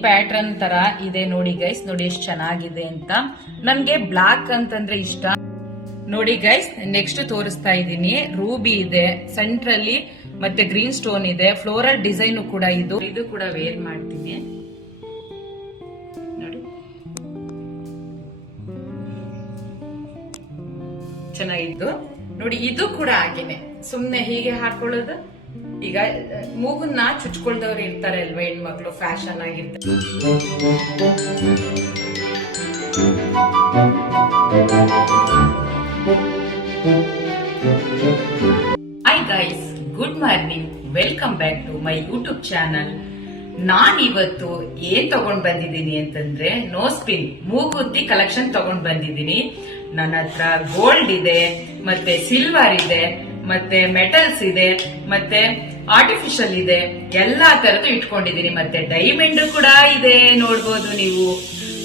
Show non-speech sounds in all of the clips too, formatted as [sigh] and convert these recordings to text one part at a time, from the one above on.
Pattern ತರ ಇದೆ ನೋಡಿ ಗೈಸ್ ನೋಡಿ ಎಷ್ಟು ಚೆನ್ನಾಗಿದೆ ಅಂತ. ನನ್ಗೆ ಬ್ಲಾಕ್ ಅಂತಂದ್ರೆ ಇಷ್ಟ. ನೋಡಿ ಗೈಸ್ ನೆಕ್ಸ್ಟ್ ತೋರಿಸ್ತಾ ಇದ್ದೀನಿ. ರೂಬಿ ಇದೆ ಸೆಂಟ್ರಲ್ಲಿ ಮತ್ತೆ ಗ್ರೀನ್ ಸ್ಟೋನ್ ಇದೆ. ಫ್ಲೋರಲ್ ಡಿಸೈನ್ ಕೂಡ ಇದು. ಇದು ಕೂಡ ವೇರ್ ಮಾಡ್ತೀನಿ. ನೋಡಿ. ಚೆನ್ನಾಗಿದ್ದು. ನೋಡಿ, ಇದು ಕೂಡ ಹಾಗೇನೆ. ಸುಮ್ನೆ ಹೀಗೆ ಹಾಕೊಳ್ಳೋದು. ಈಗ ಮೂಗುನ್ನ ಚುಚ್ಕೊಳ್ದವ್ರು ಇರ್ತಾರೆ ಅಲ್ವಾ ಹೆಣ್ಮಕ್ಳು? ಫ್ಯಾಷನ್ ಆಗಿರ್ತಾರೆ hi guys good morning welcome back to my YouTube channel ನಾನ್ ಇವತ್ತು ಏನ್ ತಗೊಂಡ್ ಬಂದಿದ್ದೀನಿ ಅಂತಂದ್ರೆ ನೋ ಸ್ಪಿನ್ ಮೂಗುತ್ತಿ ಕಲೆಕ್ಷನ್ ತಗೊಂಡ್ ಬಂದಿದ್ದೀನಿ. ನನ್ನ ಹತ್ರ ಗೋಲ್ಡ್ ಇದೆ, ಮತ್ತೆ ಸಿಲ್ವರ್ ಇದೆ, ಮತ್ತೆ ಮೆಟಲ್ಸ್ ಇದೆ, ಮತ್ತೆ ಆರ್ಟಿಫಿಷಿಯಲ್ ಇದೆ. ಎಲ್ಲಾ ತರದ್ದು ಇಟ್ಕೊಂಡಿದ್ದೀನಿ ಮತ್ತೆ ಡೈಮಂಡ್ ಕೂಡ ಇದೆ. ನೋಡ್ಬೋದು ನೀವು.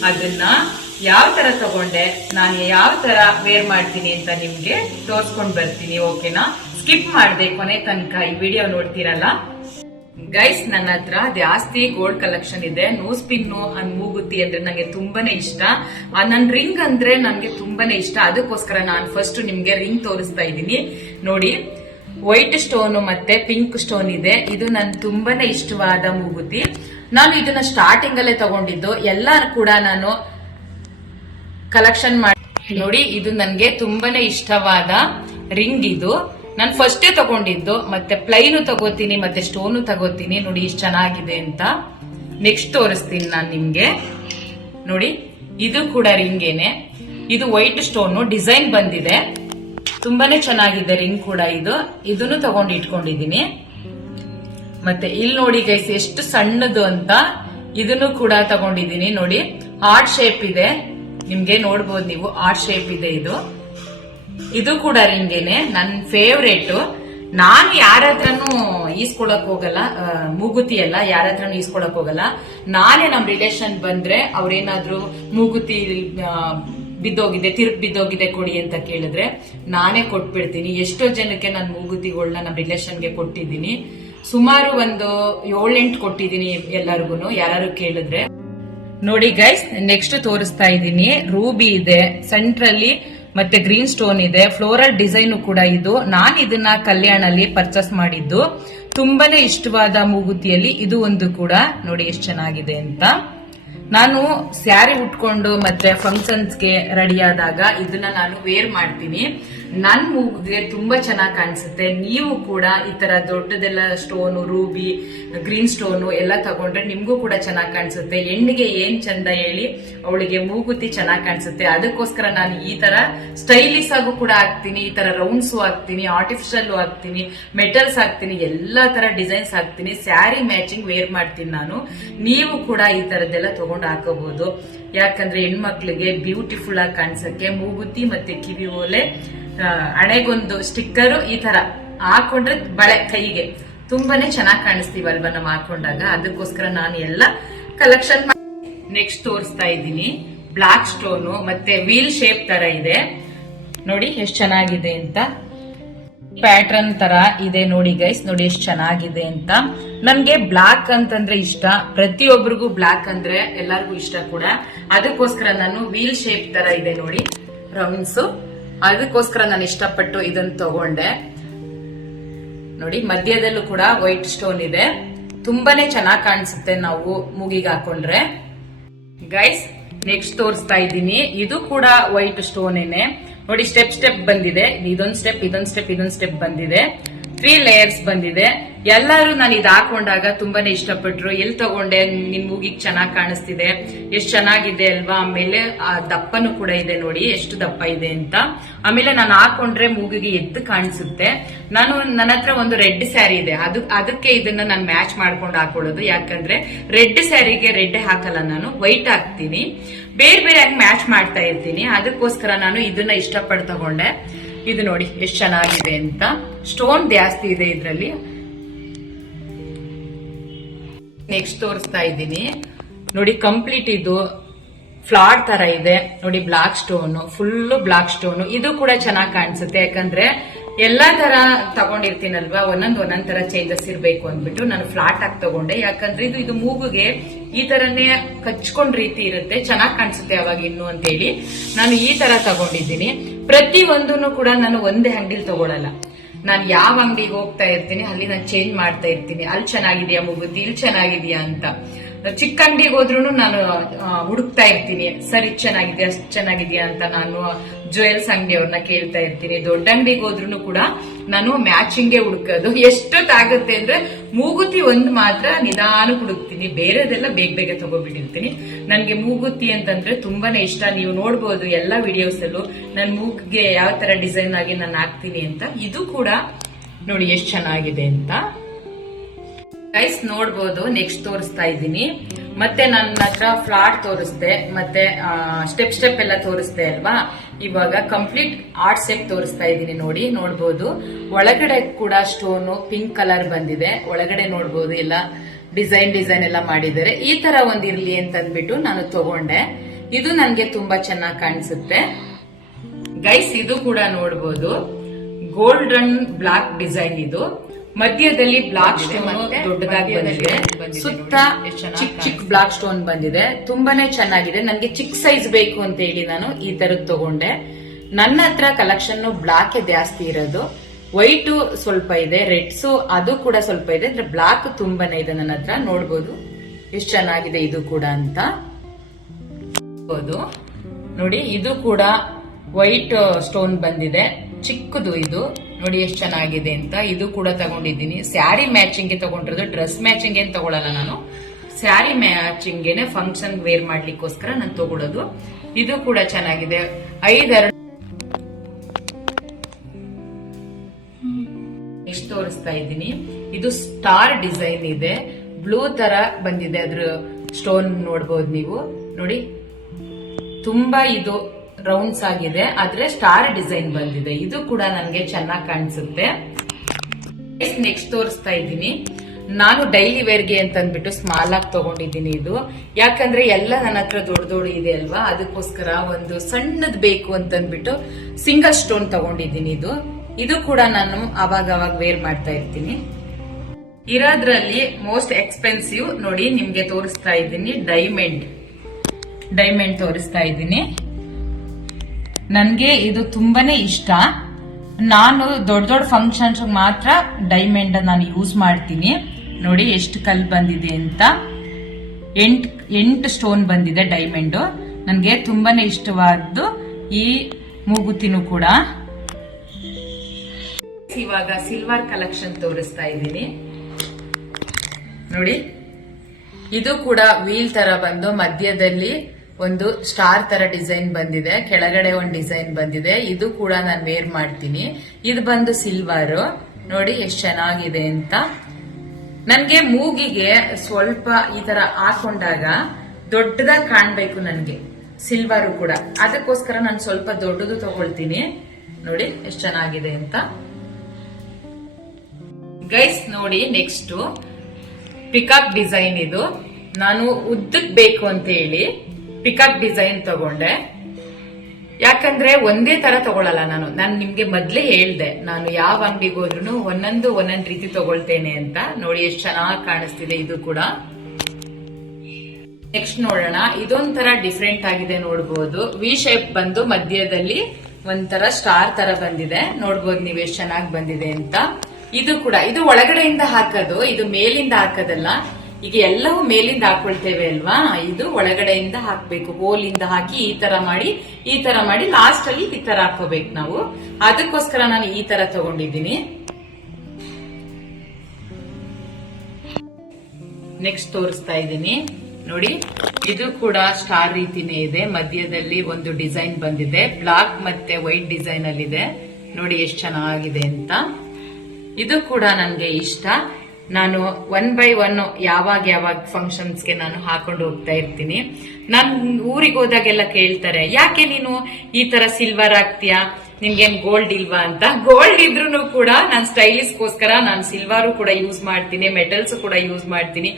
ಅದನ್ನ ಯಾವ ತರ ತಗೊಂಡೆ? ನಾನು ಯಾವ ತರ ವೇರ್ ಮಾಡ್ತೀನಿ ಅಂತ ನಿಮ್ಗೆ ತೋರ್ಸ್ಕೊಂಡ್ ಬರ್ತೀನಿ ಓಕೆನಾ ಸ್ಕಿಪ್ ಮಾಡ್ದೆ ಕೊನೆ ತನಕ ಈ ವಿಡಿಯೋ ನೋಡ್ತೀರಲ್ಲ? ಗೈಸ್ ನನ್ನ ಹತ್ರ ಜಾಸ್ತಿ ಗೋಲ್ಡ್ ಕಲೆಕ್ಷನ್ ಇದೆ. ನೋ ಸ್ಪಿನ್ನು ಅನ್ ಮೂಗುತಿ ಅಂದ್ರೆ ನಂಗೆ ತುಂಬಾನೇ ಇಷ್ಟ. ಆ, ನನ್ ರಿಂಗ್ ಅಂದ್ರೆ ನನ್ಗೆ ತುಂಬಾನೇ ಇಷ್ಟ. ಅದಕ್ಕೋಸ್ಕರ ನಾನು ಫಸ್ಟ್ ನಿಮ್ಗೆ ರಿಂಗ್ ತೋರಿಸ್ತಾ ಇದ್ದೀನಿ. ನೋಡಿ ವೈಟ್ ಸ್ಟೋನ್ ಮತ್ತೆ ಪಿಂಕ್ ಸ್ಟೋನ್ ಇದೆ. ಇದು ನನ್ ತುಂಬಾನೇ ಇಷ್ಟವಾದ ಮೂಗುತಿ. ನಾನು ಇದನ್ನ ಸ್ಟಾರ್ಟಿಂಗ್ ಅಲ್ಲೇ ತಗೊಂಡಿದ್ದು. ಎಲ್ಲ ಕೂಡ ನಾನು ಕಲೆಕ್ಷನ್ ಮಾಡಿ ನೋಡಿ ಇದು ನನ್ಗೆ ತುಂಬಾನೇ ಇಷ್ಟವಾದ ರಿಂಗ್ ಇದು. ನಾನು ಫಸ್ಟೇ ತಗೊಂಡಿದ್ದು. ಮತ್ತೆ ಪ್ಲೈನು ತಗೋತೀನಿ ಮತ್ತೆ ಸ್ಟೋನು ತಗೋತೀನಿ. ನೋಡಿ ಇಷ್ಟು ಚೆನ್ನಾಗಿದೆ ಅಂತ. ನೆಕ್ಸ್ಟ್ ತೋರಿಸ್ತೀನಿ ನಾನು ನಿಮ್ಗೆ. ನೋಡಿ ಇದು ಕೂಡ ರಿಂಗೇನೆ. ಇದು ವೈಟ್ ಸ್ಟೋನು ಡಿಸೈನ್ ಬಂದಿದೆ. ತುಂಬಾನೇ ಚೆನ್ನಾಗಿದೆ ರಿಂಗ್ ಕೂಡ ಇದು. ಇದನ್ನು ತಗೊಂಡು ಇಟ್ಕೊಂಡಿದ್ದೀನಿ. ಮತ್ತೆ ಇಲ್ಲಿ ನೋಡಿ ಗೈಸ್ ಎಷ್ಟು ಸಣ್ಣದು ಅಂತ ಇದನ್ನು ಕೂಡ ತಗೊಂಡಿದ್ದೀನಿ ನೋಡಿ. ಹಾರ್ಟ್ ಶೇಪ್ ಇದೆ. ನಿಮ್ಗೆ ನೋಡ್ಬೋದು ನೀವು ಹಾರ್ಟ್ ಶೇಪ್ ಇದೆ ಇದು. ಇದು ಕೂಡ ರಿಂಗೇನೆ, ನನ್ ಫೇವ್ರೇಟ್ ನಾನ್ ಯಾರ ಹತ್ರನು ಈಸ್ಕೊಳಕ್ ಹೋಗಲ್ಲ ಮೂಗುತಿ ಅಲ್ಲ ಯಾರ ಹತ್ರನು ಈಸ್ಕೊಳಕ್ ಹೋಗಲ್ಲ. ನಾನೇ ನಮ್ ರಿಲೇಷನ್ ಬಂದ್ರೆ ಅವ್ರೇನಾದ್ರೂ ಮೂಗುತಿ ಬಿದ್ದೋಗಿದೆ, ತಿರುಗ್ ಬಿದ್ದೋಗಿದೆ ಕೊಡಿ ಅಂತ ಕೇಳಿದ್ರೆ, ನಾನೇ ಕೊಟ್ಬಿಡ್ತೀನಿ. ಎಷ್ಟೋ ಜನಕ್ಕೆ ನಾನು ಮೂಗುತಿಗಳನ್ನ ನಮ್ಮ ರಿಲೇಷನ್ಗೆ ಕೊಟ್ಟಿದ್ದೀನಿ. ಸುಮಾರು ಒಂದು ಏಳೆಂಟು ಕೊಟ್ಟಿದ್ದೀನಿ ಎಲ್ಲರಿಗೂ ಯಾರು ಕೇಳಿದ್ರೆ. ನೋಡಿ ಗೈಸ್ ನೆಕ್ಸ್ಟ್ ತೋರಿಸ್ತಾ ಇದ್ದೀನಿ. ರೂಬಿ ಇದೆ ಸೆಂಟ್ರಲ್ಲಿ ಮತ್ತೆ ಗ್ರೀನ್ ಸ್ಟೋನ್ ಇದೆ. ಫ್ಲೋರಲ್ ಡಿಸೈನ್ ಕೂಡ ಇದು. ನಾನು ಇದನ್ನ ಕಲ್ಯಾಣಲ್ಲಿ ಪರ್ಚೇಸ್ ಮಾಡಿದ್ದು. ತುಂಬಾನೇ ಇಷ್ಟವಾದ ಮೂಗುತಿಯಲ್ಲಿ ಇದು ಒಂದು ಕೂಡ. ನೋಡಿ ಎಷ್ಟು ಚೆನ್ನಾಗಿದೆ ಅಂತ. ನಾನು ಸ್ಯಾರಿ ಉಟ್ಕೊಂಡು ಮತ್ತೆ ಫಂಕ್ಷನ್ಸ್ಗೆ ರೆಡಿ ಆದಾಗ ಇದನ್ನ ನಾನು ವೇರ್ ಮಾಡ್ತೀನಿ. ನನ್ ಮೂಗಿಗೆ ತುಂಬಾ ಚೆನ್ನಾಗಿ ಕಾಣಿಸುತ್ತೆ. ನೀವು ಕೂಡ ಈ ತರ ದೊಡ್ಡದೆಲ್ಲ ಸ್ಟೋನು ರೂಬಿ ಗ್ರೀನ್ ಸ್ಟೋನು ಎಲ್ಲ ತಗೊಂಡ್ರೆ ನಿಮ್ಗೂ ಕೂಡ ಚೆನ್ನಾಗಿ ಕಾಣಿಸುತ್ತೆ. ಹೆಣ್ಣಿಗೆ ಏನ್ ಚಂದ ಹೇಳಿ ಅವಳಿಗೆ ಮೂಗುತಿ ಚೆನ್ನಾಗಿ ಕಾಣಿಸುತ್ತೆ. ಅದಕ್ಕೋಸ್ಕರ ನಾನು ಈ ತರ ಸ್ಟೈಲಿಶ್ ಆಗು ಕೂಡ ಹಾಕ್ತೀನಿ, ಈ ತರ ರೌಂಡ್ಸ್ ಹಾಕ್ತೀನಿ ಆರ್ಟಿಫಿಷಿಯಲ್ ಹಾಕ್ತೀನಿ ಮೆಟಲ್ಸ್ ಹಾಕ್ತೀನಿ, ಎಲ್ಲಾ ತರ ಡಿಸೈನ್ಸ್ ಹಾಕ್ತೀನಿ. ಸ್ಯಾರಿ ಮ್ಯಾಚಿಂಗ್ ವೇರ್ ಮಾಡ್ತೀನಿ ನಾನು. ನೀವು ಕೂಡ ಈ ತರದ್ದೆಲ್ಲ ತಗೊಂಡು ಹಾಕೋಬಹುದು ಯಾಕಂದ್ರೆ ಹೆಣ್ಮಕ್ಳಿಗೆ ಬ್ಯೂಟಿಫುಲ್ ಆಗಿ ಕಾಣಿಸಕ್ಕೆ ಮೂಗುತಿ ಮತ್ತೆ ಕಿವಿ ಓಲೆ ಹಣೆಗೊಂದು ಸ್ಟಿಕ್ಕರ್ ಈ ತರ ಹಾಕೊಂಡ್ರೆ ಬಳೆ ಕೈಗೆ. ತುಂಬಾನೇ ಚೆನ್ನಾಗಿ ಕಾಣಿಸ್ತೀವಲ್ವಾ ನಾವು ಹಾಕೊಂಡಾಗ ಅದಕ್ಕೋಸ್ಕರ ನಾನು ಎಲ್ಲ ಕಲೆಕ್ಷನ್ ನೆಕ್ಸ್ಟ್ ತೋರಿಸ್ತಾ ಇದ್ದೀನಿ. ಬ್ಲಾಕ್ ಸ್ಟೋನು ಮತ್ತೆ ವೀಲ್ ಶೇಪ್ ತರ ಇದೆ. ನೋಡಿ ಎಷ್ಟು ಚೆನ್ನಾಗಿದೆ ಅಂತ. ಪ್ಯಾಟ್ರನ್ ತರ ಇದೆ ನೋಡಿ ಗೈಸ್ ನೋಡಿ ಎಷ್ಟು ಚೆನ್ನಾಗಿದೆ ಅಂತ. ನಮ್ಗೆ ಬ್ಲಾಕ್ ಅಂತಂದ್ರೆ ಇಷ್ಟ. ಪ್ರತಿಯೊಬ್ಬರಿಗೂ ಬ್ಲಾಕ್ ಅಂದ್ರೆ ಎಲ್ಲರಿಗೂ ಇಷ್ಟ ಕೂಡ. ಅದಕ್ಕೋಸ್ಕರ ನಾನು ವೀಲ್ ಶೇಪ್ ತರ ಇದೆ ನೋಡಿ. ರೌಂಡ್ಸ್ ಅದಕ್ಕೋಸ್ಕರ ನಾನು ಇಷ್ಟಪಟ್ಟು ಇದನ್ನ ತಗೊಂಡೆ. ನೋಡಿ, ಮಧ್ಯದಲ್ಲೂ ಕೂಡ ವೈಟ್ ಸ್ಟೋನ್ ಇದೆ. ತುಂಬಾನೇ ಚೆನ್ನಾಗಿ ಕಾಣಿಸುತ್ತೆ ನಾವು ಮೂಗಿಗೆ ಹಾಕೊಂಡ್ರೆ. ಗೈಸ್ ನೆಕ್ಸ್ಟ್ ತೋರಿಸ್ತಾ ಇದ್ದೀನಿ. ಇದು ಕೂಡ ವೈಟ್ ಸ್ಟೋನ್ ಏನೆ. ನೋಡಿ ಸ್ಟೆಪ್ ಸ್ಟೆಪ್ ಬಂದಿದೆ. ಇದೊಂದ್ ಸ್ಟೆಪ್ ಇದೊಂದ್ ಸ್ಟೆಪ್ ಇದೊಂದ್ ಸ್ಟೆಪ್ ಬಂದಿದೆ. ತ್ರೀ ಲೇಯರ್ಸ್ ಬಂದಿದೆ. ಎಲ್ಲರೂ ನಾನು ಇದು ಹಾಕೊಂಡಾಗ ತುಂಬಾನೇ ಇಷ್ಟಪಟ್ರು. ಎಲ್ಲಿ ತಗೊಂಡೆ? ನಿನ್ ಮೂಗಿಗೆ ಚೆನ್ನಾಗಿ ಕಾಣಿಸ್ತಿದೆ. ಎಷ್ಟು ಚೆನ್ನಾಗಿದೆ ಅಲ್ವಾ? ಆಮೇಲೆ ಆ ದಪ್ಪನು ಕೂಡ ಇದೆ ನೋಡಿ. ಎಷ್ಟು ದಪ್ಪ ಇದೆ ಅಂತ. ಆಮೇಲೆ ನಾನು ಹಾಕೊಂಡ್ರೆ ಮೂಗಿಗೆ ಎದ್ದು ಕಾಣಿಸುತ್ತೆ. ನಾನು ನನ್ನ ಹತ್ರ ಒಂದು ರೆಡ್ ಸ್ಯಾರಿ ಇದೆ. ಅದು, ಅದಕ್ಕೆ ಇದನ್ನ ನಾನು ಮ್ಯಾಚ್ ಮಾಡ್ಕೊಂಡು ಹಾಕೊಳ್ಳೋದು. ಯಾಕಂದ್ರೆ ರೆಡ್ ಸ್ಯಾರಿಗೆ ರೆಡ್ ಹಾಕಲ್ಲ ನಾನು. ವೈಟ್ ಹಾಕ್ತೀನಿ. ಬೇರೆ ಬೇರೆ ಮ್ಯಾಚ್ ಮಾಡ್ತಾ ಇರ್ತೀನಿ. ಅದಕ್ಕೋಸ್ಕರ ನಾನು ಇದನ್ನ ಇಷ್ಟಪಟ್ಟು ತಗೊಂಡೆ. ಇದು ನೋಡಿ, ಎಷ್ಟು ಚೆನ್ನಾಗಿದೆ ಅಂತ. ಸ್ಟೋನ್ ಜಾಸ್ತಿ ಇದೆ ಇದರಲ್ಲಿ. ನೆಕ್ಸ್ಟ್ ತೋರಿಸ್ತಾ ಇದ್ದೀನಿ. ನೋಡಿ ಕಂಪ್ಲೀಟ್ ಇದು ಫ್ಲಾಟ್ ತರ ಇದೆ. ನೋಡಿ black stone full black stone ಇದು ಕೂಡ ಚೆನ್ನಾಗಿ ಕಾಣಿಸುತ್ತೆ. ಯಾಕಂದ್ರೆ ಎಲ್ಲಾ ತರ ತಗೊಂಡಿರ್ತೀನಲ್ವಾ? ಒಂದೊಂದ್ ಒಂದೊಂದ್ ತರ ಚೇಂಜಸ್ ಇರ್ಬೇಕು ಅಂದ್ಬಿಟ್ಟು ನಾನು ಫ್ಲಾಟ್ ಆಗಿ ತಗೊಂಡೆ. ಯಾಕಂದ್ರೆ ಇದು ಇದು ಮೂಗುಗೆ ಈ ತರನೇ ಕಚ್ಕೊಂಡ್ ರೀತಿ ಇರುತ್ತೆ. ಚೆನ್ನಾಗಿ ಕಾಣಿಸುತ್ತೆ ಅವಾಗ ಇನ್ನು ಅಂತ ಹೇಳಿ ನಾನು ಈ ತರ ತಗೊಂಡಿದ್ದೀನಿ. ಪ್ರತಿ ಒಂದನ್ನು ಕೂಡ ನಾನು ಒಂದೇ ಅಂಗಡಿಲಿ ತಗೊಳಲ್ಲ. ನಾನು ಯಾವ ಅಂಗಡಿಗೆ ಹೋಗ್ತಾ ಇರ್ತೀನಿ, ಅಲ್ಲಿ ನಾನು ಚೇಂಜ್ ಮಾಡ್ತಾ ಇರ್ತೀನಿ. ಅಲ್ಲಿ ಚೆನ್ನಾಗಿದೆಯಾ ಮುಗುತಿ ಇಲ್ಲಿ ಚೆನ್ನಾಗಿದೆಯಾ ಅಂತ. ಚಿಕ್ಕ ಅಂಗಡಿಗೆ ಹೋದ್ರು ನಾನು ಹುಡುಕ್ತಾ ಇರ್ತೀನಿ. ಸರಿ, ಇದು ಚೆನ್ನಾಗಿದ್ಯಾ, ಅಷ್ಟ್ ಚೆನ್ನಾಗಿದ್ಯಾ ಅಂತ ನಾನು ಜುವೆಲ್ಸ್ ಅಂಗಡಿಯವ್ರನ್ನ ಕೇಳ್ತಾ ಇರ್ತೀನಿ. ದೊಡ್ಡ ಅಂಗಡಿಗೆ ಹೋದ್ರು ಕೂಡ ನಾನು ಮ್ಯಾಚಿಂಗೇ ಹುಡುಕೋದು. ಎಷ್ಟೊತ್ತಾಗುತ್ತೆ ಅಂದ್ರೆ ಮೂಗುತಿ ಒಂದು ಮಾತ್ರ ನಿಧಾನ ಹುಡುಕ್ತೀನಿ. ಬೇರೆದೆಲ್ಲ ಬೇಗ ಬೇಗ ತಗೋಬಿಟ್ಟಿರ್ತೀನಿ. ನನಗೆ ಮೂಗುತಿ ಅಂತಂದ್ರೆ ತುಂಬಾನೇ ಇಷ್ಟ. ನೀವು ನೋಡ್ಬೋದು ಎಲ್ಲಾ ವಿಡಿಯೋಸ್ ಅಲ್ಲೂ ನನ್ ಮೂಗ್ಗೆ ಯಾವ ತರ ಡಿಸೈನ್ ಆಗಿ ನಾನು ಹಾಕ್ತೀನಿ ಅಂತ. ಇದು ಕೂಡ ನೋಡಿ ಎಷ್ಟು ಚೆನ್ನಾಗಿದೆ ಅಂತ. ಗೈಸ್ ನೋಡ್ಬೋದು. ನೆಕ್ಸ್ಟ್ ತೋರಿಸ್ತಾ ಇದ್ದೀನಿ. ಮತ್ತೆ ನನ್ನ ಹತ್ರ ಫ್ಲಾಟ್ ತೋರಿಸ್ದೆ. ಮತ್ತೆ ಸ್ಟೆಪ್ ಸ್ಟೆಪ್ ಎಲ್ಲ ತೋರಿಸ್ದೆ ಅಲ್ವಾ? ಇವಾಗ ಕಂಪ್ಲೀಟ್ ಆರ್ಟ್ ಸೆಟ್ ತೋರಿಸ್ತಾ ಇದ್ದೀನಿ ನೋಡಿ, ನೋಡ್ಬೋದು. ಒಳಗಡೆ ಕೂಡ ಸ್ಟೋನು ಪಿಂಕ್ ಕಲರ್ ಬಂದಿದೆ. ಒಳಗಡೆ ನೋಡ್ಬೋದು ಎಲ್ಲ ಡಿಸೈನ್ ಡಿಸೈನ್ ಎಲ್ಲ ಮಾಡಿದ್ದಾರೆ. ಈ ತರ ಒಂದಿರ್ಲಿ ಅಂತ ಅಂದ್ಬಿಟ್ಟು ನಾನು ತಗೊಂಡೆ. ಇದು ನನ್ಗೆ ತುಂಬಾ ಚೆನ್ನಾಗಿ ಕಾಣಿಸುತ್ತೆ. ಗೈಸ್ ಇದು ಕೂಡ ನೋಡ್ಬೋದು. ಗೋಲ್ಡನ್ ಬ್ಲಾಕ್ ಡಿಸೈನ್ ಇದು. ಮಧ್ಯದಲ್ಲಿ ಬ್ಲಾಕ್ ಸ್ಟೋನ್ ದೊಡ್ಡದಾಗಿ ಬಂದಿದೆ. ಸುತ್ತ ಚಿಕ್ಕ ಚಿಕ್ಕ ಬ್ಲಾಕ್ ಸ್ಟೋನ್ ಬಂದಿದೆ. ತುಂಬಾನೇ ಚೆನ್ನಾಗಿದೆ. ನನಗೆ ಚಿಕ್ಕ ಸೈಜ್ ಬೇಕು ಅಂತ ಹೇಳಿ ನಾನು ಈ ತರದ್ ತಗೊಂಡೆ. ನನ್ನ ಹತ್ರ ಕಲೆಕ್ಷನ್ ಬ್ಲಾಕ್ ಜಾಸ್ತಿ ಇರೋದು. ವೈಟ್ ಸ್ವಲ್ಪ ಇದೆ ರೆಡ್ಸ್ ಅದು ಕೂಡ ಸ್ವಲ್ಪ ಇದೆ. ಅಂದ್ರೆ ಬ್ಲಾಕ್ ತುಂಬಾನೇ ಇದೆ ನನ್ನ ಹತ್ರ. ನೋಡ್ಬೋದು ಎಷ್ಟು ಚೆನ್ನಾಗಿದೆ ಇದು ಕೂಡ ಅಂತ. ನೋಡಿ ಇದು ಕೂಡ ವೈಟ್ ಸ್ಟೋನ್ ಬಂದಿದೆ. ಚಿಕ್ಕದು ಇದು. ನೋಡಿ ಎಷ್ಟು ಚೆನ್ನಾಗಿದೆ ಅಂತ ಇದು ಕೂಡ ತಗೊಂಡಿದ್ದೀನಿ. ಸ್ಯಾರಿ ಮ್ಯಾಚಿಂಗ್ಗೆ ತಗೊಂಡಿರೋದು ಡ್ರೆಸ್ ಮ್ಯಾಚಿಂಗ್ ಏನ್ ತಗೊಳಲ್ಲ ನಾನು. ಸ್ಯಾರಿ ಮ್ಯಾಚಿಂಗ್ ಗೆನೆ ಫಂಕ್ಷನ್ ವೇರ್ ಮಾಡ್ಲಿಕ್ಕೋಸ್ಕರ ನಾನು ತಗೊಳ್ಳೋದು ಇದು ಕೂಡ ಚೆನ್ನಾಗಿದೆ. ಐದರ ನೆಕ್ಸ್ಟ್ ತೋರಿಸ್ತಾ ಇದ್ದೀನಿ. ಇದು ಸ್ಟಾರ್ ಡಿಸೈನ್ ಇದೆ. ಬ್ಲೂ ತರ ಬಂದಿದೆ ಅದ್ರ ಸ್ಟೋನ್ ನೋಡ್ಬೋದು ನೀವು. ನೋಡಿ. ತುಂಬಾ ಇದು ರೌಂಡ್ಸ್ ಆಗಿದೆ. ಆದ್ರೆ ಸ್ಟಾರ್ ಡಿಸೈನ್ ಬಂದಿದೆ. ಇದು ಕೂಡ ನನಗೆ ಚೆನ್ನಾಗಿ ಕಾಣಿಸುತ್ತೆ. ನೆಕ್ಸ್ಟ್ ತೋರಿಸ್ತಾ ಇದ್ದೀನಿ. ನಾನು ಡೈಲಿ ವೇರ್ಗೆ ಅಂತ ಅಂದ್ಬಿಟ್ಟು ಸ್ಮಾಲ್ ಆಗಿ ತಗೊಂಡಿದ್ದೀನಿ ಇದು. ಯಾಕಂದ್ರೆ ಎಲ್ಲ ನನ್ನ ಹತ್ರ ದೊಡ್ಡ ದೊಡ್ಡ ಇದೆ ಅಲ್ವಾ? ಅದಕ್ಕೋಸ್ಕರ ಒಂದು ಸಣ್ಣದ್ ಬೇಕು ಅಂತ ಅಂದ್ಬಿಟ್ಟು ಸಿಂಗಲ್ ಸ್ಟೋನ್ ತಗೊಂಡಿದ್ದೀನಿ ಇದು. ಇದು ಕೂಡ ನಾನು ಅವಾಗ ಅವಾಗ ವೇರ್ ಮಾಡ್ತಾ ಇರ್ತೀನಿ. ಇರೋದ್ರಲ್ಲಿ ಮೋಸ್ಟ್ ಎಕ್ಸ್ಪೆನ್ಸಿವ್ ನೋಡಿ ನಿಮ್ಗೆ ತೋರಿಸ್ತಾ ಇದ್ದೀನಿ ಡೈಮಂಡ್ ಡೈಮಂಡ್ ತೋರಿಸ್ತಾ ಇದ್ದೀನಿ. ನನ್ಗೆ ಇದು ತುಂಬಾನೇ ಇಷ್ಟ. ನಾನು ದೊಡ್ಡ ದೊಡ್ಡ ಫಂಕ್ಷನ್ಸ್ ಮಾತ್ರ ಡೈಮಂಡ್ ನಾನು ಯೂಸ್ ಮಾಡ್ತೀನಿ. ನೋಡಿ ಎಷ್ಟು ಕಲ್ ಬಂದಿದೆ ಅಂತ. ಎಂಟ್, ಎಂಟು ಸ್ಟೋನ್ ಬಂದಿದೆ ಡೈಮಂಡ್ ನನಗೆ ತುಂಬಾನೇ ಇಷ್ಟವಾದ್ದು ಈ ಮೂಗುತಿನೂ ಕೂಡ. ಇವಾಗ ಸಿಲ್ವರ್ ಕಲೆಕ್ಷನ್ ತೋರಿಸ್ತಾ ಇದ್ದೀನಿ. ನೋಡಿ, ಇದು ಕೂಡ ವೀಲ್ ತರ ಬಂದು ಮಧ್ಯದಲ್ಲಿ ಒಂದು ಸ್ಟಾರ್ ತರ ಡಿಸೈನ್ ಬಂದಿದೆ, ಕೆಳಗಡೆ ಒಂದು ಡಿಸೈನ್ ಬಂದಿದೆ. ಇದು ಕೂಡ ನಾನು ವೇರ್ ಮಾಡ್ತೀನಿ. ಇದು ಬಂದು ಸಿಲ್ವರ್ ನೋಡಿ ಎಷ್ಟು ಚೆನ್ನಾಗಿದೆ ಅಂತ. ನನ್ಗೆ ಮೂಗಿಗೆ ಸ್ವಲ್ಪ ಈ ತರ ಹಾಕೊಂಡಾಗ ದೊಡ್ಡದಾಗಿ ಕಾಣ್ಬೇಕು ನನ್ಗೆ. ಸಿಲ್ವರು ಕೂಡ. ಅದಕ್ಕೋಸ್ಕರ ನಾನು ಸ್ವಲ್ಪ ದೊಡ್ಡದು ತಗೊಳ್ತೀನಿ. ನೋಡಿ ಎಷ್ಟು ಚೆನ್ನಾಗಿದೆ ಅಂತ. ಗೈಸ್ ನೋಡಿ ನೆಕ್ಸ್ಟ್ ಪಿಕಪ್ ಡಿಸೈನ್ ಇದು. ನಾನು ಉದ್ದಕ್ ಬೇಕು ಅಂತ ಹೇಳಿ. ಪಿಕಪ್ ಡಿಸೈನ್ ತಗೊಂಡೆ. ಯಾಕಂದ್ರೆ ಒಂದೇ ತರ ತಗೊಳಲ್ಲ ನಾನು. ನಾನು ನಿಮ್ಗೆ ಮೊದ್ಲೇ ಹೇಳ್ದೆ, ನಾನು ಯಾವ ಅಂಗಡಿಗೆ ಹೋದ್ರು ಒಂದೊಂದು ಒಂದೊಂದು ರೀತಿ ತಗೊಳ್ತೇನೆ ಅಂತ. ನೋಡಿ ಎಷ್ಟು ಚೆನ್ನಾಗಿ ಕಾಣಿಸ್ತಿದೆ ಇದು ಕೂಡ. ನೆಕ್ಸ್ಟ್ ನೋಡೋಣ. ಇದೊಂಥರ ಡಿಫ್ರೆಂಟ್ ಆಗಿದೆ ನೋಡ್ಬೋದು. ವಿ ಶೇಪ್ ಬಂದು ಮಧ್ಯದಲ್ಲಿ ಒಂಥರ ಸ್ಟಾರ್ ತರ ಬಂದಿದೆ. ನೋಡ್ಬೋದು ನೀವು ಎಷ್ಟು ಚೆನ್ನಾಗಿ ಬಂದಿದೆ ಅಂತ. ಇದು ಕೂಡ, ಇದು ಒಳಗಡೆಯಿಂದ ಹಾಕೋದು, ಇದು ಮೇಲಿಂದ ಹಾಕೋದಲ್ಲ. ಈಗ ಎಲ್ಲವೂ ಮೇಲಿಂದ ಹಾಕೊಳ್ತೇವೆ ಅಲ್ವಾ? ಇದು ಒಳಗಡೆಯಿಂದ ಹಾಕ್ಬೇಕು. ಹೋಲಿಂದ ಹಾಕಿ ಈ ತರ ಮಾಡಿ, ಈ ತರ ಮಾಡಿ ಲಾಸ್ಟ್ ಅಲ್ಲಿ ಈ ತರ ಹಾಕೋಬೇಕು ನಾವು. ಅದಕ್ಕೋಸ್ಕರ ನಾನು ಈ ತರ ತಗೊಂಡಿದ್ದೀನಿ. ನೆಕ್ಸ್ಟ್ ತೋರಿಸ್ತಾ ಇದ್ದೀನಿ. ನೋಡಿ, ಇದು ಕೂಡ ಸ್ಟಾರ್ ರೀತಿನೇ ಇದೆ. ಮಧ್ಯದಲ್ಲಿ ಒಂದು ಡಿಸೈನ್ ಬಂದಿದೆ. ಬ್ಲಾಕ್ ಮತ್ತೆ ವೈಟ್ ಡಿಸೈನ್ ಅಲ್ಲಿ ಇದೆ ನೋಡಿ, ಎಷ್ಟು ಚೆನ್ನಾಗಿದೆ ಅಂತ. ಇದು ಕೂಡ ನನಗೆ ಇಷ್ಟ. ನಾನು ಒನ್ ಬೈ ಒನ್ ಯಾವಾಗ ಯಾವಾಗ ಫಂಕ್ಷನ್ಸ್ಗೆ ನಾನು ಹಾಕೊಂಡು ಹೋಗ್ತಾ ಇರ್ತೀನಿ. ನಾನು ಊರಿಗೆ ಹೋದಾಗೆಲ್ಲ ಕೇಳ್ತಾರೆ, ಯಾಕೆ ನೀನು ಈ ತರ ಸಿಲ್ವರ್ ಆಗ್ತೀಯಾ ನಿನ್ಗೇನ್ ಗೋಲ್ಡ್ ಇಲ್ವಾ? ಅಂತ. ಗೋಲ್ಡ್ ಇದ್ರೂ ಕೂಡ ನಾನು ಸ್ಟೈಲಿಸ್ಗೋಸ್ಕರ ನಾನು ಸಿಲ್ವರು ಕೂಡ ಯೂಸ್ ಮಾಡ್ತೀನಿ ಮೆಟಲ್ಸ್ ಕೂಡ ಯೂಸ್ ಮಾಡ್ತೀನಿ.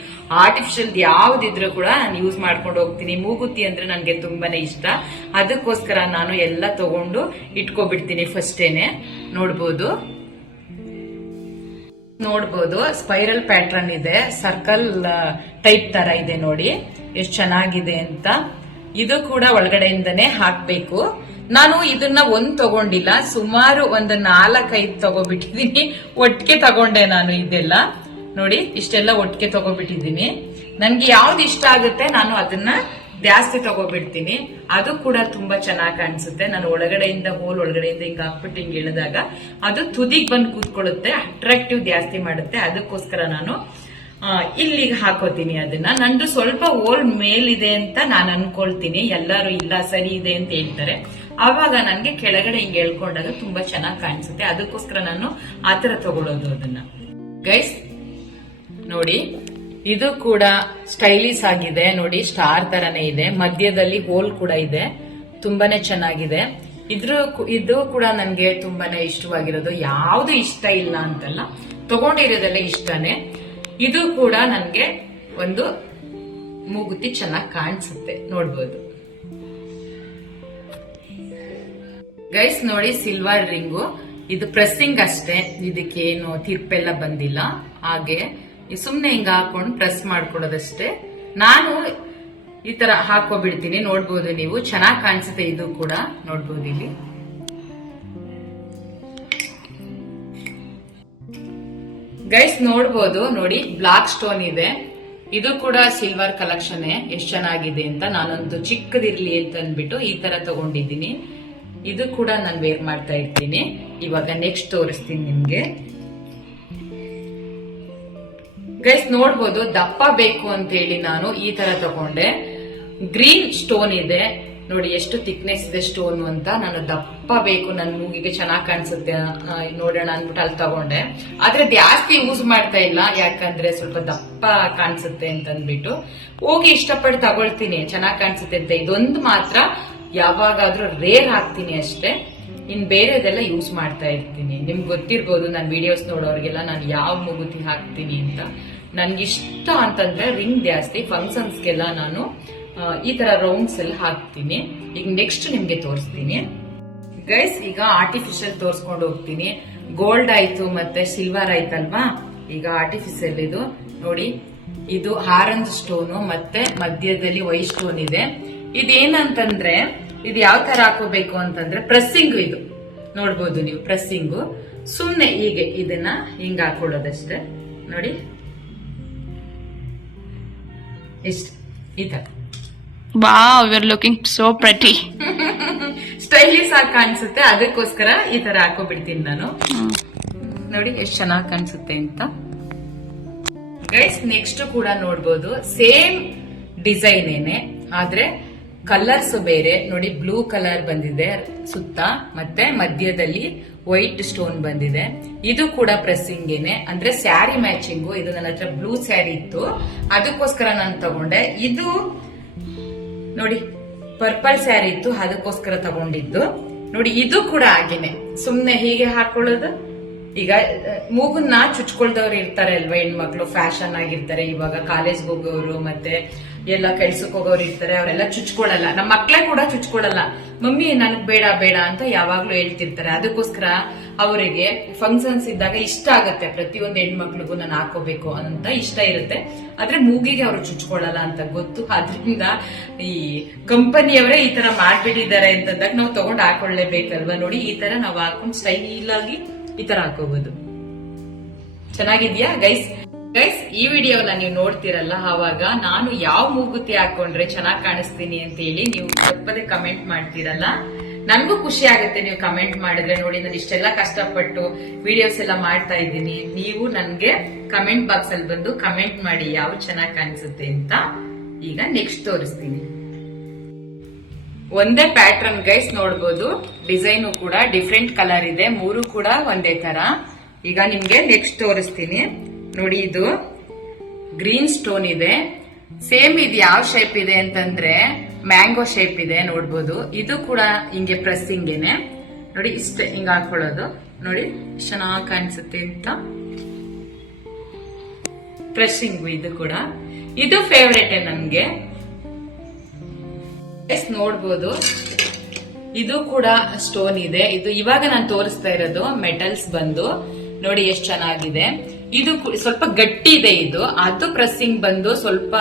ಆರ್ಟಿಫಿಷಿಯಲ್ ಯಾವ್ದಿದ್ರು ಕೂಡ ನಾನು ಯೂಸ್ ಮಾಡ್ಕೊಂಡು ಹೋಗ್ತೀನಿ. ಮೂಗುತಿ ಅಂದ್ರೆ ನನಗೆ ತುಂಬಾನೇ ಇಷ್ಟ. ಅದಕ್ಕೋಸ್ಕರ ನಾನು ಎಲ್ಲ ತಗೊಂಡು ಇಟ್ಕೊಬಿಡ್ತೀನಿ ಫಸ್ಟೇನೆ ನೋಡ್ಬೋದು. ನೋಡ್ಬೋದು. ಸ್ಪೈರಲ್ ಪ್ಯಾಟ್ರನ್ ಇದೆ. ಸರ್ಕಲ್ ಟೈಪ್ ತರ ಇದೆ ನೋಡಿ. ಎಷ್ಟು ಚೆನ್ನಾಗಿದೆ ಅಂತ. ಇದು ಕೂಡ ಒಳಗಡೆಯಿಂದನೇ ಹಾಕ್ಬೇಕು. ನಾನು ಇದನ್ನ ಒಂದ್ ತಗೊಂಡಿಲ್ಲ. ಸುಮಾರು ಒಂದು ನಾಲ್ಕೈದು ತಗೋಬಿಟ್ಟಿದೀನಿ. ಒಟ್ಟಿಗೆ ತಗೊಂಡೆ ನಾನು ಇದೆಲ್ಲ. ನೋಡಿ, ಇಷ್ಟೆಲ್ಲ ಒಟ್ಟಿಗೆ ತಗೋಬಿಟ್ಟಿದೀನಿ. ನನ್ಗೆ ಯಾವ್ದು ಇಷ್ಟ ಆಗುತ್ತೆ ನಾನು ಅದನ್ನ ಜಾಸ್ತಿ ತಗೋಬಿಡ್ತೀನಿ. ಅದು ಕೂಡ ತುಂಬಾ ಚೆನ್ನಾಗಿ ಕಾಣಿಸುತ್ತೆ. ನಾನು ಒಳಗಡೆಯಿಂದ ಹೋಲ್ ಒಳಗಡೆಯಿಂದ ಹಿಂಗ್ ಹಾಕ್ಬಿಟ್ಟು ಹಿಂಗ್ ಎಳೆದಾಗ ಅದು ತುದಿಗ್ ಬಂದು ಕೂತ್ಕೊಳ್ಳುತ್ತೆ. ಅಟ್ರಾಕ್ಟಿವ್ ಜಾಸ್ತಿ ಮಾಡುತ್ತೆ. ಅದಕ್ಕೋಸ್ಕರ ನಾನು ಇಲ್ಲಿಗೆ ಹಾಕೋತೀನಿ ಅದನ್ನ. ನಂದು ಸ್ವಲ್ಪ ಓಲ್ ಮೇಲಿದೆ ಅಂತ ನಾನು ಅನ್ಕೊಳ್ತೀನಿ. ಎಲ್ಲರೂ ಇಲ್ಲ, ಸರಿ ಇದೆ ಅಂತ ಹೇಳ್ತಾರೆ. ಆವಾಗ ನನಗೆ ಕೆಳಗಡೆ ಹಿಂಗೆ ಹೇಳ್ಕೊಂಡಾಗ ತುಂಬಾ ಚೆನ್ನಾಗಿ ಕಾಣಿಸುತ್ತೆ. ಅದಕ್ಕೋಸ್ಕರ ನಾನು ಆ ಆತರ ತಗೊಳ್ಳೋದು ಅದನ್ನ. ಗೈಸ್ ನೋಡಿ. ಇದು ಕೂಡ ಸ್ಟೈಲಿಶ್ ಆಗಿದೆ. ನೋಡಿ, ಸ್ಟಾರ್ ತರನೇ ಇದೆ. ಮಧ್ಯದಲ್ಲಿ ಹೋಲ್ ಕೂಡ ಇದೆ. ತುಂಬಾನೇ ಚೆನ್ನಾಗಿದೆ. ಇದ್ರ ಇದು ಕೂಡ ನನ್ಗೆ ತುಂಬಾನೇ ಇಷ್ಟವಾಗಿರೋದು. ಯಾವ್ದು ಇಷ್ಟ ಇಲ್ಲ ಅಂತಲ್ಲ, ತಗೊಂಡಿರೋದೆಲ್ಲ ಇಷ್ಟನೇ. ಇದು ಕೂಡ ನನ್ಗೆ ಒಂದು ಮೂಗುತಿ ಚೆನ್ನಾಗಿ ಕಾಣಿಸುತ್ತೆ. ನೋಡ್ಬೋದು. ಗೈಸ್, ನೋಡಿ, ಸಿಲ್ವರ್ ರಿಂಗು. ಇದು ಪ್ರೆಸ್ಸಿಂಗ್ ಅಷ್ಟೇ. ಇದಕ್ಕೇನು ತಿರ್ಪೆಲ್ಲ ಬಂದಿಲ್ಲ. ಹಾಗೆ ಈ ಸುಮ್ನೆ ಹಿಂಗ ಹಾಕೊಂಡು ಪ್ರೆಸ್ ಮಾಡ್ಕೊಳ್ಳೋದಷ್ಟೇ. ನಾನು ಈ ತರ ಹಾಕೋಬಿಡ್ತೀನಿ ನೋಡ್ಬೋದು ನೀವು. ಚೆನ್ನಾಗಿ ಕಾಣಿಸುತ್ತೆ ಇದು ಕೂಡ. ನೋಡ್ಬೋದು ಇಲ್ಲಿ. ಗೈಸ್ ನೋಡ್ಬೋದು. ನೋಡಿ ಬ್ಲಾಕ್ ಸ್ಟೋನ್ ಇದೆ. ಇದು ಕೂಡ ಸಿಲ್ವರ್ ಕಲೆಕ್ಷನ್ ಎಷ್ಟು ಚೆನ್ನಾಗಿದೆ ಅಂತ ನಾನೊಂದು ಚಿಕ್ಕದಿರ್ಲಿ ಅಂತ ಅಂದ್ಬಿಟ್ಟು ಈ ತರ ತಗೊಂಡಿದ್ದೀನಿ. ಇದು ಕೂಡ ನಾನು ವೇರ್ ಮಾಡ್ತಾ ಇರ್ತೀನಿ. ಇವಾಗ ನೆಕ್ಸ್ಟ್ ತೋರಿಸ್ತೀನಿ ನಿಮ್ಗೆ. ಗೈಸ್ ನೋಡ್ಬೋದು, ದಪ್ಪ ಬೇಕು ಅಂತ ಹೇಳಿ ನಾನು ಈ ತರ ತಗೊಂಡೆ. ಗ್ರೀನ್ ಸ್ಟೋನ್ ಇದೆ. ನೋಡಿ, ಎಷ್ಟು ಥಿಕ್ನೆಸ್ ಇದೆ ಸ್ಟೋನ್ ಅಂತ. ನಾನು ದಪ್ಪ ಬೇಕು ನನ್ನ ಮೂಗಿಗೆ ಚೆನ್ನಾಗಿ ಕಾಣಿಸುತ್ತೆ ನೋಡೋಣ ಅಂದ್ಬಿಟ್ಟು ಅಲ್ಲಿ ತಗೊಂಡೆ. ಆದ್ರೆ ಜಾಸ್ತಿ ಯೂಸ್ ಮಾಡ್ತಾ ಇಲ್ಲ. ಯಾಕಂದ್ರೆ ಸ್ವಲ್ಪ ದಪ್ಪ ಕಾಣಿಸುತ್ತೆ ಅಂತ ಅಂದ್ಬಿಟ್ಟು ಹೋಗಿ ಇಷ್ಟಪಟ್ಟು ತಗೊಳ್ತೀನಿ. ಚೆನ್ನಾಗಿ ಕಾಣಿಸುತ್ತೆ ಅಂತ. ಇದೊಂದು ಮಾತ್ರ ಯಾವಾಗಾದ್ರೂ ರೇರ್ ಹಾಕ್ತೀನಿ ಅಷ್ಟೇ. ಇನ್ ಬೇರೆದೆಲ್ಲ ಯೂಸ್ ಮಾಡ್ತಾ ಇರ್ತೀನಿ. ನಿಮ್ಗೆ ಗೊತ್ತಿರ್ಬೋದು ನನ್ನ ವಿಡಿಯೋಸ್ ನೋಡೋರಿಗೆಲ್ಲ ನಾನು ಯಾವ ಮೂಗುತಿ ಹಾಕ್ತೀನಿ ಅಂತ. ನನ್ಗಿಷ್ಟ ಅಂತಂದ್ರೆ ರಿಂಗ್ ಜಾಸ್ತಿ ಫಂಕ್ಷನ್ಸ್ಗೆಲ್ಲ ನಾನು ಈ ತರ ರೌಂಡ್ಸ್ ಎಲ್ಲ ಹಾಕ್ತೀನಿ. ಈಗ ನೆಕ್ಸ್ಟ್ ನಿಮ್ಗೆ ತೋರಿಸ್ತೀನಿ. ಗೈಸ್ ಈಗ ಆರ್ಟಿಫಿಷಿಯಲ್ ತೋರಿಸ್ಕೊಂಡು ಹೋಗ್ತೀನಿ. ಗೋಲ್ಡ್ ಆಯ್ತು ಮತ್ತೆ ಸಿಲ್ವರ್ ಆಯ್ತಲ್ವಾ? ಈಗ ಆರ್ಟಿಫಿಷಿಯಲ್ ಇದು. ನೋಡಿ, ಇದು ಆರೆಂಜ್ ಸ್ಟೋನು ಮತ್ತೆ ಮಧ್ಯದಲ್ಲಿ ವೈಟ್ ಸ್ಟೋನ್ ಇದೆ. ಇದೇನಂತಂದ್ರೆ ಇದು ಯಾವ ತರ ಹಾಕೋಬೇಕು ಅಂತಂದ್ರೆ ಪ್ರೆಸ್ಸಿಂಗ್ ಇದು. ನೋಡ್ಬೋದು ನೀವು ಪ್ರೆಸ್ಸಿಂಗು ಸುಮ್ಮನೆ ಹೀಗೆ ಇದನ್ನ ಹಿಂಗೆ ಹಾಕೊಳ್ಳೋದಷ್ಟೇ. ನೋಡಿ. ಇಷ್ಟ ಈ ತರ. Looking so pretty. [laughs] ಸ್ಟೈಲಿಶ್ ಆಗಿ ಕಾಣಿಸುತ್ತೆ ಅದಕ್ಕೋಸ್ಕರ ಈ ತರ ಹಾಕೋಬಿಡ್ತೀನಿ ನಾನು. ನೋಡಿ ಎಷ್ಟು ಚೆನ್ನಾಗಿ ಕಾಣಿಸುತ್ತೆ ಅಂತ. ಗೈಸ್ ನೆಕ್ಸ್ಟ್ ಕೂಡ ನೋಡ್ಬೋದು ಸೇಮ್ ಡಿಸೈನ್ ಏನೆ ಆದ್ರೆ ಕಲರ್ಸ್ ಬೇರೆ, ನೋಡಿ ಬ್ಲೂ ಕಲರ್ ಬಂದಿದೆ, ಸುತ್ತ, ಮತ್ತೆ ಮಧ್ಯದಲ್ಲಿ ವೈಟ್ ಸ್ಟೋನ್ ಬಂದಿದೆ. ಇದು ಕೂಡ ಪ್ರೆಸ್ಸಿಂಗ್ ಏನೆ, ಅಂದ್ರೆ ಸ್ಯಾರಿ ಮ್ಯಾಚಿಂಗು ಇದು ನನ್ನ ಹತ್ರ ಬ್ಲೂ ಸ್ಯಾರಿ ಇತ್ತು. ಅದಕ್ಕೋಸ್ಕರ ನಾನು ತಗೊಂಡೆ. ಇದು ನೋಡಿ ಪರ್ಪಲ್ ಸ್ಯಾರಿ ಇತ್ತು, ಅದಕ್ಕೋಸ್ಕರ ತಗೊಂಡಿದ್ದು. ನೋಡಿ, ಇದು ಕೂಡ ಹಾಗೇನೆ. ಸುಮ್ನೆ ಹೀಗೆ ಹಾಕೊಳ್ಳೋದು. ಈಗ ಮೂಗನ್ನ ಚುಚ್ಕೊಳ್ದವ್ರು ಇರ್ತಾರೆ ಅಲ್ವಾ ಹೆಣ್ಮಕ್ಳು? ಫ್ಯಾಷನ್ ಆಗಿರ್ತಾರೆ, ಇವಾಗ ಕಾಲೇಜ್ಗೆ ಹೋಗೋರು, ಮತ್ತೆ ಎಲ್ಲ ಕೆಲ್ಸಕ್ಕೆ ಹೋಗೋರು ಇರ್ತಾರೆ, ಅವರೆಲ್ಲ ಚುಚ್ಕೊಳಲ್ಲ ನಮ್ಮ ಮಕ್ಳೆ ಕೂಡ ಚುಚ್ಕೊಳ್ಳಲ್ಲ. ಮಮ್ಮಿ, ನನಗ್ ಬೇಡ ಬೇಡ ಅಂತ ಯಾವಾಗ್ಲೂ ಹೇಳ್ತಿರ್ತಾರೆ. ಅದಕ್ಕೋಸ್ಕರ ಅವರಿಗೆ ಫಂಕ್ಷನ್ಸ್ ಇದ್ದಾಗ ಇಷ್ಟ ಆಗತ್ತೆ. ಪ್ರತಿಯೊಂದು ಹೆಣ್ಮಕ್ಳಿಗೂ ನಾನು ಹಾಕೋಬೇಕು ಅಂತ ಇಷ್ಟ ಇರುತ್ತೆ. ಆದ್ರೆ ಮೂಗಿಗೆ ಅವರು ಚುಚ್ಕೊಳ್ಳಲ್ಲ ಅಂತ ಗೊತ್ತು. ಆದ್ರಿಂದ ಈ ಕಂಪನಿಯವರೇ ಈ ತರ ಮಾಡ್ಬಿಟ್ಟಿದ್ದಾರೆ ಅಂತಂದಾಗ ನಾವು ತಗೊಂಡ್ ಹಾಕೊಳ್ಳೇಬೇಕಲ್ವಾ ನೋಡಿ. ಈ ತರ ನಾವು ಹಾಕೊಂಡು ಸ್ಟೈಲ್ ಆಗಿ ಈ ತರ ಹಾಕೋಬಹುದು ಚೆನ್ನಾಗಿದ್ಯಾ ಗೈಸ್ ಗೈಸ್ ಈ ವಿಡಿಯೋನ ನೀವು ನೋಡ್ತಿರಲ್ಲ, ಆವಾಗ ನಾನು ಯಾವ ಮೂಗುತಿ ಹಾಕೊಂಡ್ರೆ ಚೆನ್ನಾಗಿ ಕಾಣಿಸ್ತೀನಿ ಅಂತ ಹೇಳಿ ನೀವು ತಪ್ಪದೆ ಕಮೆಂಟ್ ಮಾಡ್ತಿರಲ್ಲ. ನನ್ಗೂ ಖುಷಿ ಆಗುತ್ತೆ ನೀವು ಕಮೆಂಟ್ ಮಾಡಿದ್ರೆ ನೋಡಿ, ನಾನು ಇಷ್ಟೆಲ್ಲ ಕಷ್ಟಪಟ್ಟು ವಿಡಿಯೋಸ್ ಎಲ್ಲ ಮಾಡ್ತಾ ಇದ್ದೀನಿ. ನೀವು ನನ್ಗೆ ಕಮೆಂಟ್ ಬಾಕ್ಸ್ ಅಲ್ಲಿ ಬಂದು ಕಮೆಂಟ್ ಮಾಡಿ ಯಾವ ಚೆನ್ನಾಗಿ ಕಾಣಿಸುತ್ತೆ ಅಂತ ಈಗ ನೆಕ್ಸ್ಟ್ ತೋರಿಸ್ತೀನಿ. ಒಂದೇ ಪ್ಯಾಟ್ರನ್ ಗೈಸ್ ನೋಡ್ಬೋದು. ಡಿಸೈನ್ ಕೂಡ ಡಿಫ್ರೆಂಟ್ ಕಲರ್ ಇದೆ. ಮೂರು ಕೂಡ ಒಂದೇ ತರ. ಈಗ ನಿಮ್ಗೆ ನೆಕ್ಸ್ಟ್ ತೋರಿಸ್ತೀನಿ. ನೋಡಿ ಇದು ಗ್ರೀನ್ ಸ್ಟೋನ್ ಇದೆ. ಸೇಮ್ ಇದು ಯಾವ ಶೇಪ್ ಇದೆ ಅಂತಂದ್ರೆ ಮ್ಯಾಂಗೋ ಶೇಪ್ ಇದೆ ನೋಡ್ಬೋದು. ಇದು ಕೂಡ ಹಿಂಗೆ ಪ್ರೆಸ್ಸಿಂಗೇನೆ ನೋಡಿ ಇಷ್ಟೇ ಹಿಂಗ ಹಾಕೊಳ್ಳೋದು. ನೋಡಿ ಚೆನ್ನಾಗಿ ಕಾಣಿಸುತ್ತೆ ಅಂತ. ಪ್ರೆಸ್ಸಿಂಗ್ ಇದು ಕೂಡ. ಇದು ಫೇವ್ರೇಟ್ ನನ್ಗೆ ಎಸ್ ನೋಡ್ಬೋದು. ಇದು ಕೂಡ ಸ್ಟೋನ್ ಇದೆ. ಇದು ಇವಾಗ ನಾನು ತೋರಿಸ್ತಾ ಇರೋದು ಮೆಟಲ್ಸ್ ಬಂದು. ನೋಡಿ ಎಷ್ಟು ಚೆನ್ನಾಗಿದೆ. ಇದು ಸ್ವಲ್ಪ ಗಟ್ಟಿ ಇದೆ. ಇದು ಅದು ಪ್ರೆಸ್ಸಿಂಗ್ ಬಂದು ಸ್ವಲ್ಪ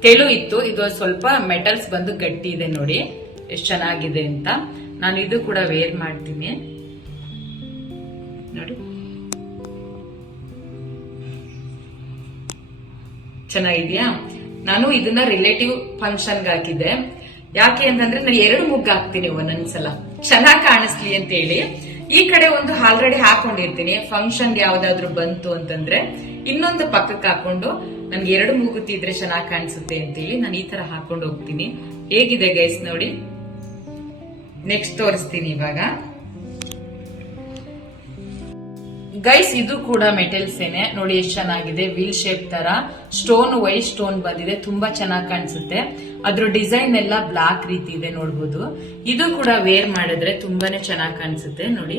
ತೆಳು ಇತ್ತು. ಇದು ಸ್ವಲ್ಪ ಮೆಟಲ್ಸ್ ಬಂದು ಗಟ್ಟಿ ಇದೆ ನೋಡಿ. ಎಷ್ಟು ಚೆನ್ನಾಗಿದೆ ಅಂತ. ನಾನು ಇದು ಕೂಡ ವೇರ್ ಮಾಡ್ತೀನಿ. ನೋಡಿ. ಚೆನ್ನಾಗಿದ್ಯಾ? ನಾನು ಇದನ್ನ ರಿಲೇಟಿವ್ ಫಂಕ್ಷನ್ಗೆ ಹಾಕಿದ್ದೆ. ಯಾಕೆ ಅಂತಂದ್ರೆ ನಾನು ಎರಡು ಮುಗ್ಗು ಹಾಕ್ತೀನಿ ಒಂದೊಂದ್ಸಲ. ಚೆನ್ನಾಗಿ ಕಾಣಿಸ್ಲಿ ಅಂತ ಹೇಳಿ ಈ ಕಡೆ ಒಂದು ಆಲ್ರೆಡಿ ಹಾಕೊಂಡಿರ್ತೀನಿ. ಫಂಕ್ಷನ್ಗೆ ಯಾವ್ದಾದ್ರು ಬಂತು ಅಂತಂದ್ರೆ, ಇನ್ನೊಂದು ಪಕ್ಕಕ್ಕೆ ಹಾಕೊಂಡು ನನ್ಗೆ ಎರಡು ಮೂಗುತಿ ಇದ್ರೆ ಚೆನ್ನಾಗಿ ಕಾಣಿಸುತ್ತೆ ಅಂತೇಳಿ ನಾನು ಈ ತರ ಹಾಕೊಂಡು ಹೋಗ್ತೀನಿ. ಹೇಗಿದೆ ಗೈಸ್ ನೋಡಿ? ನೆಕ್ಸ್ಟ್ ತೋರಿಸ್ತೀನಿ ಇವಾಗ. ಗೈಸ್ ಇದು ಕೂಡ ಮೆಟಲ್ಸ್ ಏನೆ. ನೋಡಿ, ಎಷ್ಟು ಚೆನ್ನಾಗಿದೆ. ವೀಲ್ ಶೇಪ್ ತರ. ಸ್ಟೋನ್ ವೈಟ್ ಸ್ಟೋನ್ ಬಂದಿದೆ. ತುಂಬಾ ಚೆನ್ನಾಗಿ ಕಾಣಿಸುತ್ತೆ. ಅದ್ರ ಡಿಸೈನ್ ಎಲ್ಲ ಬ್ಲಾಕ್ ರೀತಿ ಇದೆ ನೋಡ್ಬೋದು. ಇದು ಕೂಡ ವೇರ್ ಮಾಡಿದ್ರೆ ತುಂಬಾನೇ ಚೆನ್ನಾಗಿ ಕಾಣಿಸುತ್ತೆ ನೋಡಿ.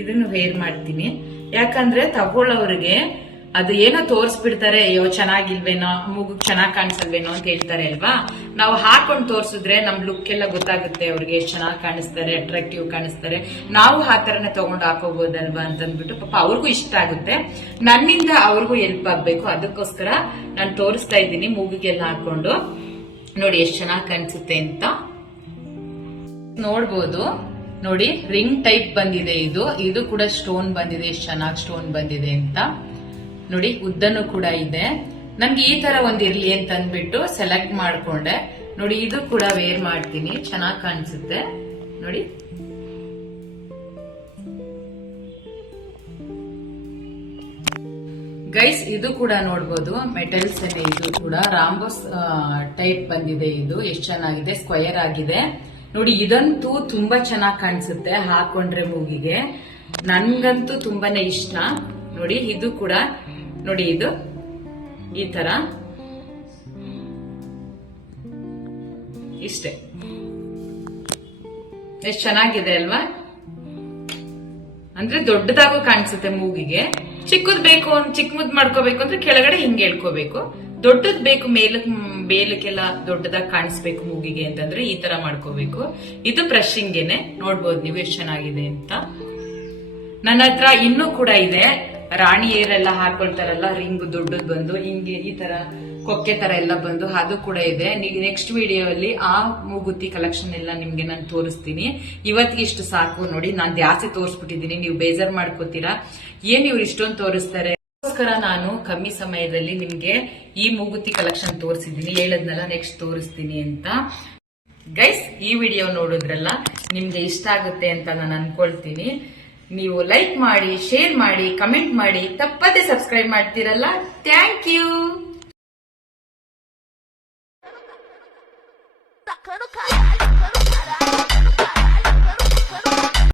ಇದನ್ನು ವೇರ್ ಮಾಡ್ತೀನಿ. ಯಾಕಂದ್ರೆ ತಗೊಳ್ಳೋರಿಗೆ ಅದು ಏನೋ ತೋರಿಸ್ಬಿಡ್ತಾರೆ, ಅಯ್ಯೋ, ಚೆನ್ನಾಗಿಲ್ವೇನೋ, ಮೂಗು ಚೆನ್ನಾಗಿ ಕಾಣಿಸಲ್ವೇನೋ ಅಂತ ಹೇಳ್ತಾರೆ ಅಲ್ವಾ? ನಾವು ಹಾಕೊಂಡು ತೋರಿಸಿದ್ರೆ ನಮ್ ಲುಕ್ ಎಲ್ಲ ಗೊತ್ತಾಗುತ್ತೆ ಅವ್ರಿಗೆ ಎಷ್ಟು ಚೆನ್ನಾಗಿ ಕಾಣಿಸ್ತಾರೆ ಅಟ್ರಾಕ್ಟಿವ್ ಕಾಣಿಸ್ತಾರೆ. ನಾವು ಆ ತರನೇ ತಗೊಂಡು ಹಾಕೋಬಹುದಲ್ವಾ ಅಂತ ಅಂದ್ಬಿಟ್ಟು ಪಾಪ ಅವ್ರಿಗೂ ಇಷ್ಟ ಆಗುತ್ತೆ. ನನ್ನಿಂದ ಅವ್ರಿಗೂ ಹೆಲ್ಪ್ ಆಗ್ಬೇಕು. ಅದಕ್ಕೋಸ್ಕರ ನಾನು ತೋರಿಸ್ತಾ ಇದ್ದೀನಿ ಮೂಗಿಗೆಲ್ಲ ಹಾಕೊಂಡು. ನೋಡಿ ಎಷ್ಟು ಚೆನ್ನಾಗಿ ಕಾಣಿಸುತ್ತೆ ಅಂತ. ನೋಡ್ಬೋದು. ನೋಡಿ, ರಿಂಗ್ ಟೈಪ್ ಬಂದಿದೆ ಇದು. ಇದು ಕೂಡ ಸ್ಟೋನ್ ಬಂದಿದೆ, ಎಷ್ಟು ಚೆನ್ನಾಗಿ ಸ್ಟೋನ್ ಬಂದಿದೆ ಅಂತ. ನೋಡಿ, ಉದ್ದನೂ ಕೂಡ ಇದೆ. ನನ್ಗೆ ಈ ತರ ಒಂದ್ ಇರ್ಲಿ ಅಂತ ಅಂದ್ಬಿಟ್ಟು ಸೆಲೆಕ್ಟ್ ಮಾಡ್ಕೊಂಡೆ. ನೋಡಿ, ಇದು ಕೂಡ ವೇರ್ ಮಾಡ್ತೀನಿ. ಚೆನ್ನಾಗಿ ಕಾಣಿಸುತ್ತೆ. ನೋಡಿ. ಗೈಸ್ ಇದು ಕೂಡ ನೋಡ್ಬೋದು. ಮೆಟಲ್ಸ್ ಇದು ಕೂಡ ರಾಂಬೋಸ್ ಟೈಪ್ ಬಂದಿದೆ ಇದು. ಎಷ್ಟು ಚೆನ್ನಾಗಿದೆ? ಸ್ಕ್ವಯರ್ ಆಗಿದೆ. ನೋಡಿ, ಇದಂತೂ ತುಂಬಾ ಚೆನ್ನಾಗಿ ಕಾಣಿಸುತ್ತೆ ಹಾಕೊಂಡ್ರೆ ಮೂಗಿಗೆ. ನನ್ಗಂತೂ ತುಂಬಾನೇ ಇಷ್ಟ. ನೋಡಿ, ಇದು ಕೂಡ, ನೋಡಿ ಇದು. ಈ ತರ. ಇಷ್ಟೇ. ಎಷ್ಟು ಚೆನ್ನಾಗಿದೆ ಅಲ್ವಾ? ಅಂದ್ರೆ ದೊಡ್ಡದಾಗೂ ಕಾಣಿಸುತ್ತೆ ಮೂಗಿಗೆ. ಚಿಕ್ಕದ್ ಬೇಕು ಚಿಕ್ಕ ಮುದ್ ಮಾಡ್ಕೋಬೇಕು ಅಂದ್ರೆ ಕೆಳಗಡೆ ಹಿಂಗೆ ಹೇಳ್ಕೋಬೇಕು. ದೊಡ್ಡದ್ ಬೇಕು ಮೇಲಕ್ ಮೇಲಕ್ಕೆಲ್ಲ ದೊಡ್ಡದಾಗಿ ಕಾಣಿಸ್ಬೇಕು ಮೂಗಿಗೆ ಅಂತಂದ್ರೆ ಈ ತರ ಮಾಡ್ಕೋಬೇಕು. ಇದು ಬ್ರಷಿಂಗೇನೆ, ನೋಡ್ಬೋದು ನೀವು ಎಷ್ಟು ಚೆನ್ನಾಗಿದೆ ಅಂತ. ನನ್ನ ಹತ್ರ ಇನ್ನೂ ಕೂಡ ಇದೆ. ರಾಣಿ ಏರ್ ಎಲ್ಲ ಹಾಕೊಳ್ತಾರಲ್ಲ, ರಿಂಗ್ ದೊಡ್ಡದ್ ಬಂದು ಹಿಂಗೆ ಈ ತರ ಕೊಕ್ಕೆ ತರ ಎಲ್ಲ ಬಂದು ಅದು ಕೂಡ ಇದೆ. ನೆಕ್ಸ್ಟ್ ವಿಡಿಯೋ ಅಲ್ಲಿ ಆ ಮೂಗುತಿ ಕಲೆಕ್ಷನ್ ಎಲ್ಲ ನಿಮ್ಗೆ ನಾನು ತೋರಿಸ್ತೀನಿ. ಇವತ್ತಿಗೆ ಇಷ್ಟು ಸಾಕು ನೋಡಿ, ನಾನು ಜಾಸ್ತಿ ತೋರಿಸ್ಬಿಟ್ಟಿದ್ದೀನಿ. ನೀವು ಬೇಜಾರ್ ಮಾಡ್ಕೋತೀರಾ? ಏನ್ ಇವ್ರು ಇಷ್ಟೊಂದು ತೋರಿಸ್ತಾರೆ? ಅದಕ್ಕೋಸ್ಕರ ನಾನು ಕಮ್ಮಿ ಸಮಯದಲ್ಲಿ ನಿಮ್ಗೆ ಈ ಮೂಗುತಿ ಕಲೆಕ್ಷನ್ ತೋರಿಸಿದೀನಿ ಹೇಳದ್ನೆಲ್ಲ ನೆಕ್ಸ್ಟ್ ತೋರಿಸ್ತೀನಿ ಅಂತ. ಗೈಸ್ ಈ ವಿಡಿಯೋ ನೋಡಿದ್ರಲ್ಲ ನಿಮ್ಗೆ ಇಷ್ಟ ಆಗುತ್ತೆ ಅಂತ ನಾನು ಅನ್ಕೊಳ್ತೀನಿ. ನೀವು ಲೈಕ್ ಮಾಡಿ ಶೇರ್ ಮಾಡಿ ಕಮೆಂಟ್ ಮಾಡಿ, ತಪ್ಪದೆ ಸಬ್ಸ್ಕ್ರೈಬ್ ಮಾಡ್ತೀರಲ್ಲ? Thank you